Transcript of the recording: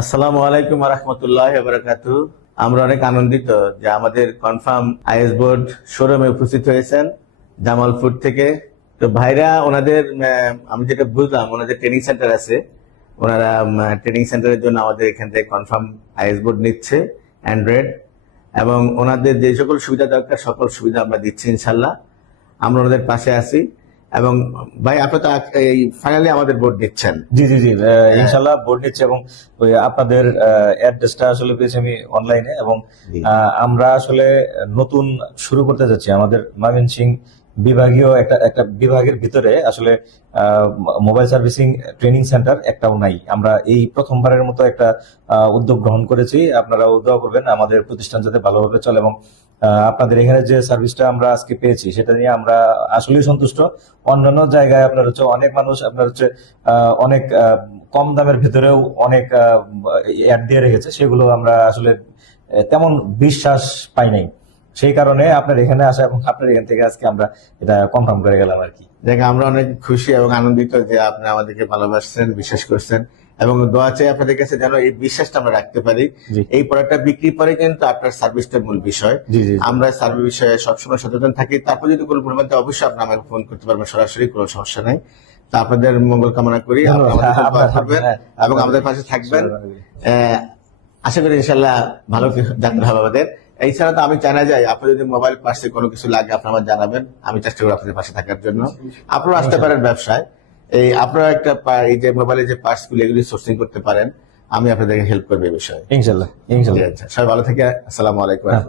আসসালামু আলাইকুম রহমতুল্লাহ বারাকাতু আমরা অনেক আনন্দিত যে আমাদের কনফার্ম আইএস বোর্ড শোরুমে উপস্থিত হয়েছেন জামালপুর থেকে। তো ভাইরা, ওনাদের আমি যেটা বুঝলাম, ওনাদের ট্রেনিং সেন্টার আছে। ওনারা ট্রেনিং সেন্টারের জন্য আমাদের এখান থেকে কনফার্ম আইএস বোর্ড নিচ্ছে, অ্যান্ড্রয়েড। এবং ওনাদের যে সকল সুবিধা দরকার, সকল সুবিধা আমরা দিচ্ছি, ইনশাল্লাহ। আমরা ওনাদের পাশে আছি। এবং ভাই আপনি তো এই ফাইনালি আমাদের বোর্ড দিচ্ছেন। জি জি জি ইনশাল্লাহ বোর্ড নিচ্ছে এবং ওই আপনাদের অ্যাড্রেসটা আসলে পেয়েছি আমি অনলাইনে এবং আমরা আসলে নতুন শুরু করতে যাচ্ছি। আমাদের মামিন সিং বিভাগীয় একটা একটা বিভাগের ভিতরে আসলে মোবাইল সার্ভিসিং ট্রেনিং সেন্টার একটাও নাই। আমরা এই প্রথমবারের মতো একটা উদ্যোগ গ্রহণ করেছি। আপনারা উদ্যোগ করবেন আমাদের প্রতিষ্ঠান যাতে ভালোভাবে চলে এবং আপনাদের এখানে যে সার্ভিসটা আমরা আজকে পেয়েছি, সেটা নিয়ে আমরা আসলেই সন্তুষ্ট। অন্যান্য জায়গায় আপনার হচ্ছে অনেক মানুষ আপনার হচ্ছে অনেক কম দামের ভেতরেও অনেক অ্যাড দিয়ে রেখেছে। সেগুলো আমরা আসলে তেমন বিশ্বাস পাই নাই। সেই কারণে আপনার এখানে আসা এবং আপনার এখান থেকে আজকে আমরা এটা কনফার্ম করে গেলাম আর কি। দেখে আমরা অনেক খুশি এবং আনন্দিত যে আপনি আমাদেরকে ভালোবাসছেন বিশ্বাস করছেন এবং দোয়া চাই আপনাদের কাছে যেন এই বিশ্বাসটা আমরা রাখতে পারি। এই প্রোডাক্টটা বিক্রি পরে কিন্তু আপনার সার্ভিসটা মূল বিষয়। আমরা সার্ভিস বিষয়ে সবসময় সচেতন থাকি। তারপর যদি কোনো থাকে অবশ্যই আপনি আমাকে ফোন করতে পারবেন সরাসরি কোনো সমস্যা নাই। তা আপনাদের মঙ্গল কামনা করি। হ্যাঁ, এবং আমাদের পাশে থাকবেন। আশা করি ইনশাল্লাহ ভালো যাত্রা হবে আমাদের। এছাড়া তো আমি জানা যাই আপনি যদি মোবাইল পাশে কোনো কিছু লাগে আপনার আমার জানাবেন। আমি চেষ্টা করি আপনাদের পাশে থাকার জন্য। আপনারা আসতে পারেন ব্যবসায়। এই আপনারা একটা এই যে মোবাইলের যে পার্টসগুলো এগুলি সোর্সিং করতে পারেন। আমি আপনাদেরকে হেল্প করব এই বিষয়ে। ইনশাল্লাহ ইনশাল্লাহ। সবাই ভালো থেকে আসসালামু আলাইকুম। হ্যাঁ।